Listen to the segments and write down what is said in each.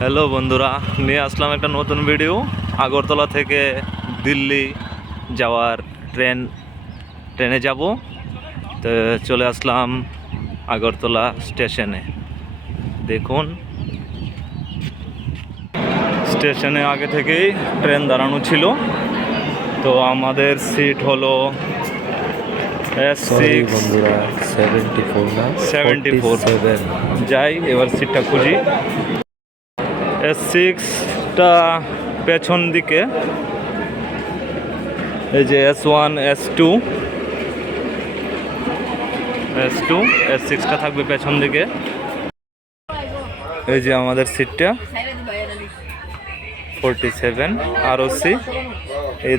Hello বন্ধুরা, নিয়ে আসলাম একটা নতুন ভিডিও। আগরতলা থেকে দিল্লি যাওয়ার ট্রেনে যাব। তো চলে আসলাম আগরতলা স্টেশনে। দেখুন, স্টেশনে আগে থেকেই ট্রেন দাঁড়ানো ছিল। তো আমাদের সিট হলো বন্ধুরা 74 না 74। 47। যাই এবার সিটটা খুঁজি। S6টা পেছন দিকে, এই যে S1 S2 S6টা থাকবে পেছন দিকে। এই যে আমাদের সিটটা 47 ROC। এই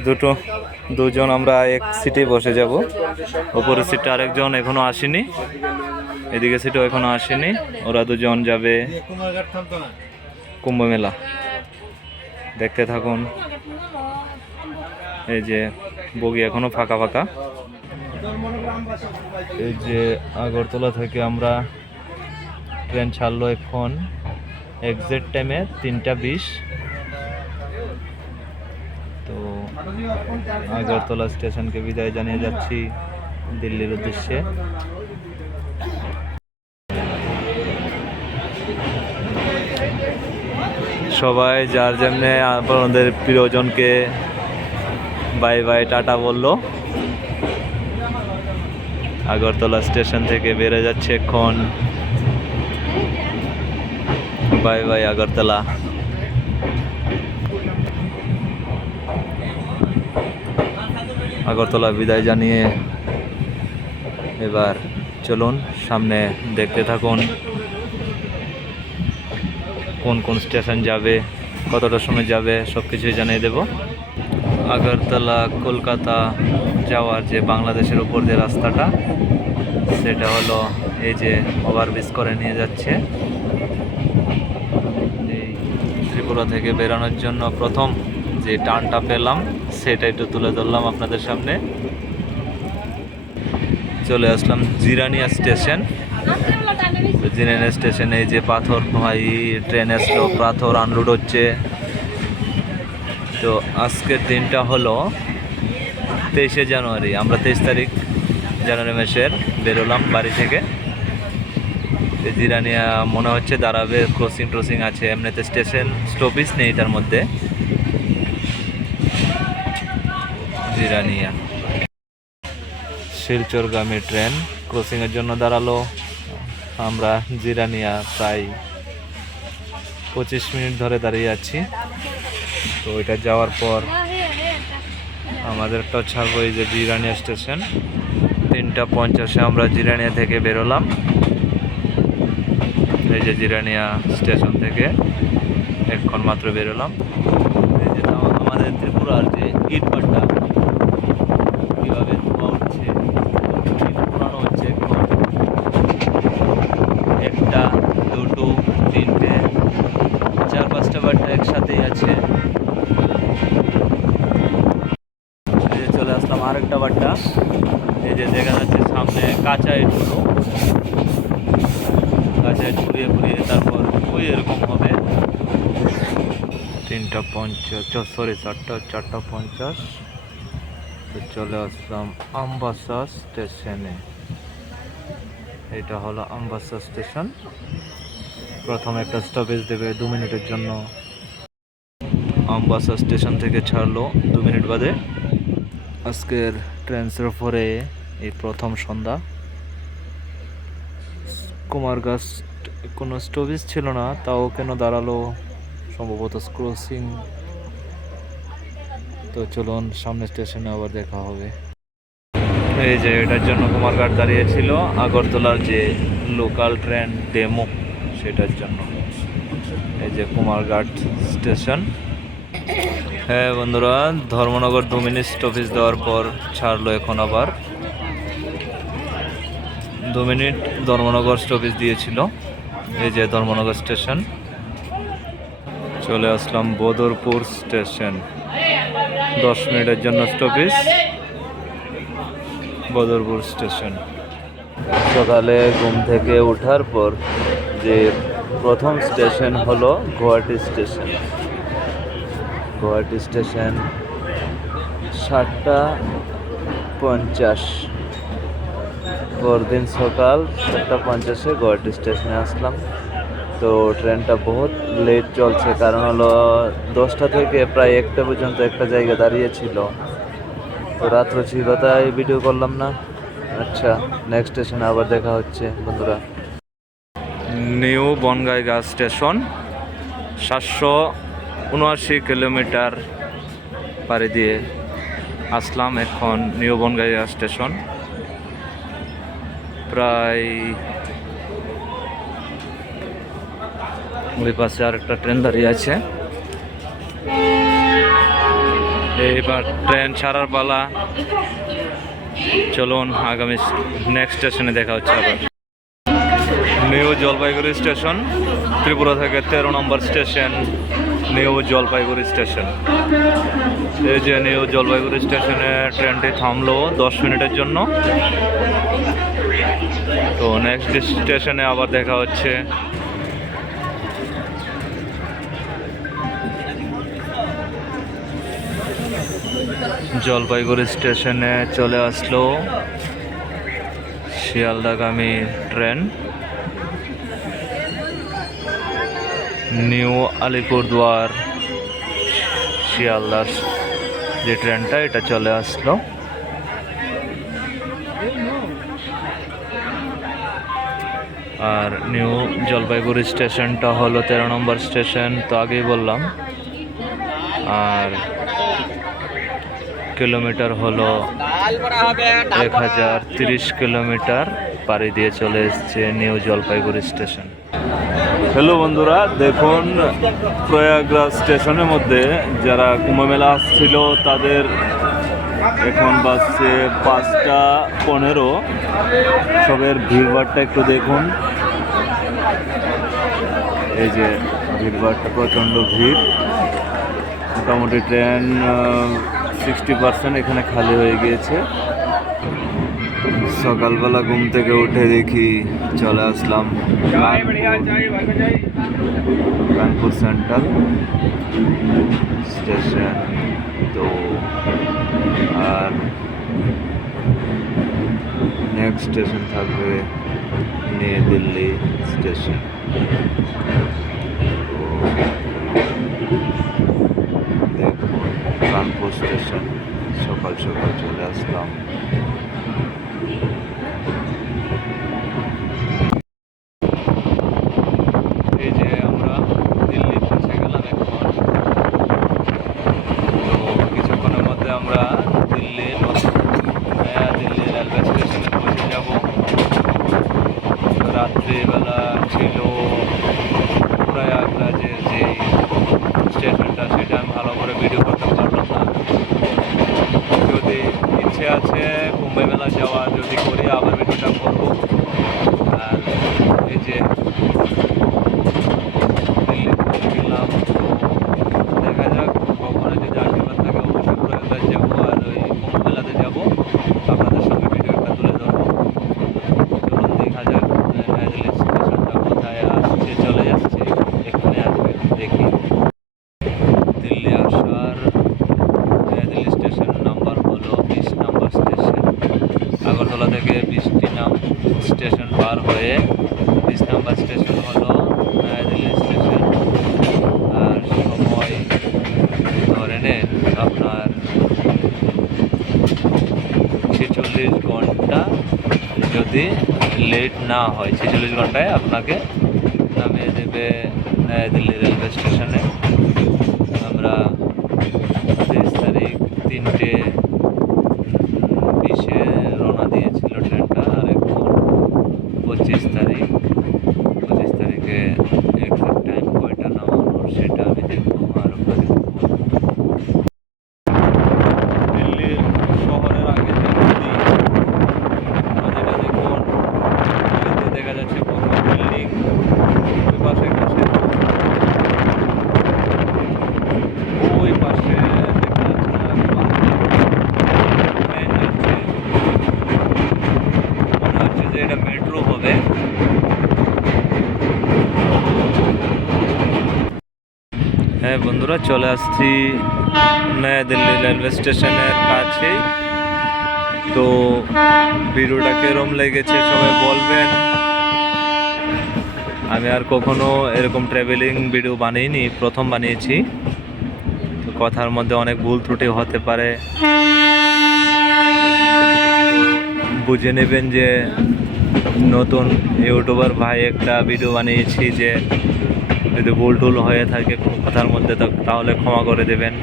দুজন আমরা এক সিটে বসে যাব। ওপরের সিটটা আরেকজন এখনো আসেনি, এদিকে সিটও এখনো আসেনি। ওরা দুজন যাবে কুম্ভ মেলা। দেখতে থাকুন। এই যে বগি এখনো ফাঁকা ফাঁকা। এই যে আগরতলা থেকে আমরা ট্রেন ছাড়লো এখন এক্সাক্ট টাইমে 3টা 20। তো আগরতলা স্টেশনকে বিদায় জানিয়ে যাচ্ছি দিল্লির উদ্দেশ্যে। সবাই যার যেমনে আপনাদের প্রিয়জনকে বাই বাই টাটা বললো। আগরতলা স্টেশন থেকে বেড়ে যাচ্ছে এখন। Bye bye Agartala. আগরতলা বিদায় জানিয়ে এবার চলুন সামনে দেখতে থাকুন কোন কোন স্টেশন যাবে, কতটা সময় যাবে, সব কিছুই জানিয়ে দেব। আগরতলা কলকাতা যাওয়ার যে বাংলাদেশের উপর যে রাস্তাটা, সেটা হলো এই যে ওভারব্রিজ করে নিয়ে যাচ্ছে। এই ত্রিপুরা থেকে বেরোনোর জন্য প্রথম যে টার্নটা পেলাম সেটা একটু তুলে ধরলাম আপনাদের সামনে। চলে আসলাম জিরানিয়া স্টেশন। জিরানিয়া স্টেশনে এই যে পাথর ভাই ট্রেন আসলো, পাথর আনলোড হচ্ছে। তো আজকের দিনটা হলো 23শে জানুয়ারি। আমরা 23 তারিখ জানুয়ারি মাসের বেরোলাম বাড়ি থেকে। জিরানিয়া মনে হচ্ছে দাঁড়াবে, ক্রসিং আছে। এমনিতে স্টেশন স্টপেজ নেই তার মধ্যে। জিরানিয়া শিলচরগামী ট্রেন ক্রসিংয়ের জন্য দাঁড়ালো। আমরা জিরানিয়া প্রায় 25 মিনিট ধরে দাঁড়িয়ে আছি। তো ওইটা যাওয়ার পর আমাদেরটা ছাড়বো এই যে জিরানিয়া স্টেশন। 3:50-এ আমরা জিরানিয়া থেকে বেরোলাম। এই যে জিরানিয়া স্টেশন থেকে এখন মাত্র বেরোলাম। এই যে আমাদের ত্রিপুরার যে ইট ভাটা কীভাবে ধোয়া উঠছে, পুরানো হচ্ছে। একটা, দুটো, তিনটে, 4-5টা ভাটা একসাথেই আছে। এই যে চলে আসলাম আরেকটা ভাটা। এই যে দেখা যাচ্ছে সামনে কাঁচা ইটগুলো, কাঁচা ইট ঘুরিয়ে তারপর ওই এরকম হবে। 4:50। তো চলে আসলাম আমবাসা স্টেশনে। এটা হলো আমবাসা স্টেশন। প্রথম একটা স্টপেজ দেবে 2 মিনিটের জন্য। আমবাসা স্টেশন থেকে ছাড়লো 2 মিনিট বাদে। আজকের ট্রেন সফরে এই প্রথম সন্ধ্যা। কুমারঘাট কোনো স্টপেজ ছিল না, তাও কেন দাঁড়ালো, সম্ভবত ক্রসিং। তো চলুন সামনে স্টেশনে আবার দেখা হবে। এই যে এটার জন্য কুমারঘাট দাঁড়িয়েছিল, আগরতলার যে লোকাল ট্রেন ডেমো সেটার জন্য। এই যে কুমারঘাট স্টেশন। হ্যাঁ বন্ধুরা, ধর্মনগর 2 মিনিট স্টপেজ দেওয়ার পর ছাড়লো এখন আবার 2 মিনিট ধর্মনগর স্টপেজ দিয়েছিল। এই যে ধর্মনগর স্টেশন। চলে আসলাম বদরপুর স্টেশন। 10 মিনিটের জন্য স্টপেজ বদরপুর স্টেশন। সকালে ঘুম থেকে ওঠার পর যে প্রথম স্টেশন হলো গুয়াহাটি স্টেশন। গুয়াহাটি স্টেশন 7:50। পরদিন সকাল 7:50 গুয়াহাটি স্টেশনে আসলাম। তো ট্রেনটা বহুত লেট চলছে, কারণ হলো 10টা থেকে প্রায় 1টা পর্যন্ত একটা জায়গায় দাঁড়িয়েছিল। তো রাত্র ছিল তাই ভিডিও করলাম না। আচ্ছা, নেক্সট স্টেশনে আবার দেখা হচ্ছে বন্ধুরা। নিউ বনগাইগাঁও স্টেশন 779 কিলোমিটার পাড়ি দিয়ে আসলাম এখন নিউ বনগাইগাঁও স্টেশন। প্রায় ওই পাশে আর একটা ট্রেন দাঁড়িয়ে আছে। এইবার ট্রেন ছাড়ার পালা। চলুন আগামী নেক্সট স্টেশনে দেখা হচ্ছে আবার। নিউ জলপাইগুড়ি স্টেশন, ত্রিপুরা থেকে 13 নম্বর স্টেশন নিউ জলপাইগুড়ি স্টেশন। এই যে নিউ জলপাইগুড়ি স্টেশনে ট্রেনটি থামলো 10 মিনিটের জন্য। তো নেক্সট স্টেশনে আবার দেখা হচ্ছে। জলপাইগুড়ি স্টেশনে চলে আসলো শিয়ালদাগামী ট্রেন নিউ আলিপুরদুয়ার শিয়ালদার যে ট্রেনটা এটা চলে আসলো। আর নিউ জলপাইগুড়ি স্টেশনটা হলো 13 নম্বর স্টেশন, তো আগেই বললাম। আর কিলোমিটার হলো 1030 কিলোমিটার পাড়ি দিয়ে চলে এসছে নিউ জলপাইগুড়ি স্টেশন। হ্যালো বন্ধুরা, দেখুন প্রয়াগরাজ স্টেশনের মধ্যে যারা কুম্ভমেলা আসছিল তাদের এখন বাজছে 5:15। সবের ভিড়ভাড়টা একটু দেখুন। এই যে ভিড়ভাড়টা, প্রচণ্ড ভিড়। মোটামুটি ট্রেন 60% এখানে খালি হয়ে গিয়েছে। সকালবেলা ঘুম থেকে উঠে দেখি চলে আসলাম কানপুর সেন্ট্রাল স্টেশন। তো আর নেক্সট স্টেশন থাকবে নিউ দিল্লি স্টেশন। দেখুন কানপুর স্টেশন, সকাল সকাল চলে আসলাম। এই যে আমরা দিল্লি পৌঁছে গেলাম এখন। তো কিছুক্ষণের মধ্যে আমরা দিল্লি দিল্লি রেলওয়ে স্টেশনে পৌঁছে যাব। রাত্রিবেলা ছিল প্রয়াগরাজের যে স্টেশনটা, সেটা আমি ভালো করে ভিডিও করতে পারলাম না। যদি ইচ্ছে আছে মুম্বাই মেলা যাওয়া, যদি করি আবার ভিডিওটা করবো। আর এই যে দিল্লি পৌঁছে গেলাম। দেখা যাক কখনো যদি আশীর্বাদ থাকে অবশ্যই প্রয়াগরাজ যাবো আর ওই কুম্ভ মেলাতে যাবো, আপনাদের সঙ্গে ভিডিও একটা তুলে ধরবো। চলুন দেখা যাক নয়া দিল্লি স্টেশনটা কোথায় আসছে, চলে যাচ্ছে, এখানে আসবে দেখি। দিল্লি আসার নয়া দিল্লি স্টেশন নাম্বার হলো 20 নম্বর স্টেশন। আগরতলা থেকে 20টি স্টেশন পার হয়ে 20 নম্বর স্টেশন হলো নয়া দিল্লি স্টেশন। আর সময় ধরে নেন আপনার 46 ঘন্টা, যদি লেট না হয় 46 ঘন্টায় আপনাকে নামিয়ে দেবে নয়া দিল্লি রেলওয়ে স্টেশনে। আমরা 23 তারিখ 3:20 রওনা দিয়েছিল ট্রেনটা। আর এখন 25 তারিখ। 25 তারিখে এক্সাক্ট টাইম কয়টা নামানোর সেটা আমি দেখবো আর আপনাদের দিল্লির শহরের আগে যে নদীটা দেখুন, নদীতে দেখা যাচ্ছে বড় বিল্ডিং, ওই পাশে একটা সেতু, ওই পাশে দেখা যাচ্ছে হ্যাঁ বন্ধুরা, চলে আসছি নয়া দিল্লি রেলওয়ে স্টেশনের কাছেই। তো ভিডিওটা কেরম লেগেছে সবাই বলবেন। আমি আর কখনো এরকম ট্রাভেলিং ভিডিও বানিয়েছি, প্রথম বানিয়েছি। তো কথার মধ্যে অনেক ভুল ত্রুটি হতে পারে, বুঝে নেবেন যে নতুন ইউটিউবার ভাই একটা ভিডিও বানিয়েছি, যে যদি ভুল টুল হয়ে থাকে কোনো কথার মধ্যে তাহলে ক্ষমা করে দেবেন।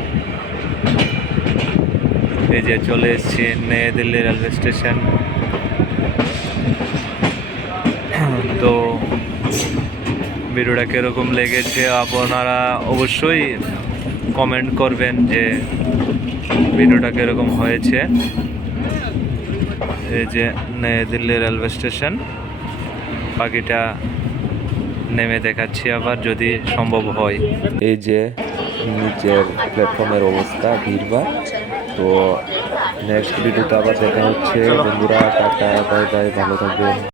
এই যে চলে এসেছি নয়া দিল্লি রেলওয়ে স্টেশন। তো ভিডিওটা কীরকম লেগেছে আপনারা অবশ্যই কমেন্ট করবেন যে ভিডিওটা কীরকম হয়েছে। এই যে নয়া দিল্লি রেলওয়ে স্টেশন, বাকিটা নেমে দেখাচ্ছি আবার যদি সম্ভব হয়। এই যে নিচের প্ল্যাটফর্মের অবস্থা, ভিড়ভাড়। তো নেক্সট ভিডিওতে আবার দেখা হচ্ছে বন্ধুরা। টাটা, বাই বাই, ভালো থাকবেন।